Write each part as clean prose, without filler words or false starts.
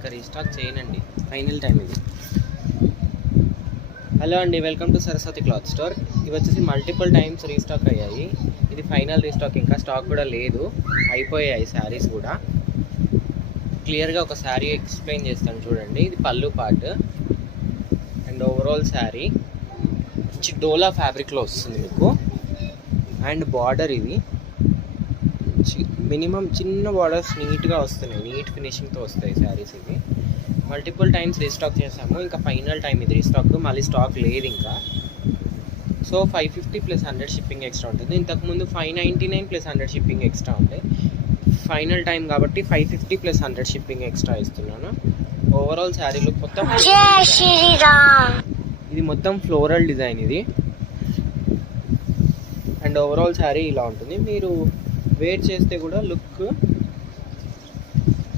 ఇంకా రీస్టాక్ చేయనండి, final time ఇది. హలో అండి, welcome to Saraswati cloth store. ఇవి వచ్చేసి మల్టిపుల్ టైమ్స్ రీస్టాక్ అయ్యాయి. ఇది ఫైనల్ రీస్టాక్, ఇంకా స్టాక్ కూడా లేదు, అయిపోయాయి శారీస్ కూడా. క్లియర్గా ఒక శారీ ఎక్స్ప్లెయిన్ చేస్తాను చూడండి. ఇది పళ్ళు పార్ట్ అండ్ ఓవరాల్ శారీ మంచి డోలా ఫ్యాబ్రిక్లో వస్తుంది మీకు. అండ్ బార్డర్ ఇది మినిమం చిన్న బార్డర్స్ నీట్గా వస్తున్నాయి, నీట్ ఫినిషింగ్తో వస్తాయి శారీస్. ఇవి మల్టిపుల్ టైమ్స్ రీస్టాక్ చేసాము, ఇంకా ఫైనల్ టైం ఇది రీస్టాక్. మళ్ళీ స్టాక్ లేదు ఇంకా. సో 550 + 100 షిప్పింగ్ ఎక్స్ట్రా ఉంటుంది. ఇంతకుముందు 599 + 100 షిప్పింగ్ ఎక్స్ట్రా ఉంది. ఫైనల్ టైం కాబట్టి 550 + 100 షిప్పింగ్ ఎక్స్ట్రా ఇస్తున్నాను. ఓవరాల్ శారీ లుక్ మొత్తం ఇది మొత్తం ఫ్లోరల్ డిజైన్ ఇది. అండ్ ఓవరాల్ శారీ ఇలా ఉంటుంది. మీరు వేర్ చేస్తే కూడా లుక్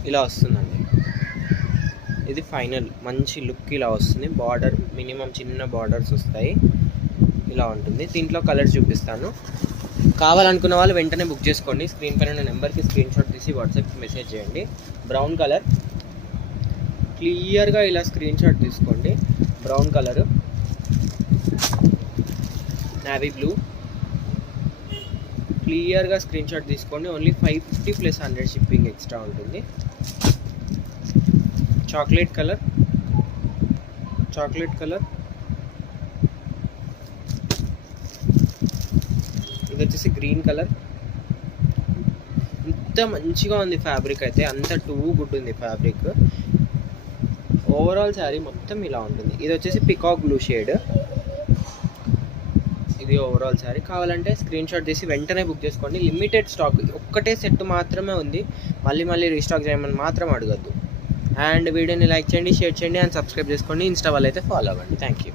ఇలా వస్తుందండి. ఇది ఫైనల్ మంచి లుక్ ఇలా వస్తుంది. బార్డర్ మినిమం చిన్న బార్డర్స్ వస్తాయి, ఇలా ఉంటుంది. దీంట్లో కలర్స్ చూపిస్తాను. కావాలనుకున్న వాళ్ళు వెంటనే బుక్ చేసుకోండి. స్క్రీన్ పైన ఉన్న నెంబర్కి స్క్రీన్ షాట్ తీసి వాట్సాప్కి మెసేజ్ చేయండి. బ్రౌన్ కలర్ క్లియర్గా ఇలా స్క్రీన్ షాట్ తీసుకోండి. బ్రౌన్ కలర్, నేవీ బ్లూ క్లియర్గా స్క్రీన్ షాట్ తీసుకోండి. ఓన్లీ 550 + 100 షిప్పింగ్ ఎక్స్ట్రా ఉంటుంది. చాక్లెట్ కలర్ ఇది వచ్చేసి గ్రీన్ కలర్. ఇంత మంచిగా ఉంది ఫ్యాబ్రిక్ అయితే, అంత టూ గుడ్ ఉంది ఫ్యాబ్రిక్. ఓవరాల్ శారీ మొత్తం ఇలా ఉంటుంది. ఇది వచ్చేసి పికాక్ బ్లూ షేడ్. ఇది ఓవరాల్ శారీ. కావాలంటే స్క్రీన్ షాట్ తీసి వెంటనే బుక్ చేసుకోండి. లిమిటెడ్ స్టాక్, ఒక్కటే సెట్ మాత్రమే ఉంది. మళ్ళీ రీస్టాక్ చేయమని మాత్రం అడగద్దు. అండ్ వీడియోని లైక్ చేయండి, షేర్ చేయండి అండ్ సబ్స్క్రైబ్ చేసుకోండి. ఇన్స్టా వాళ్ళు అయితే ఫాలో అవ్వండి. Thank you.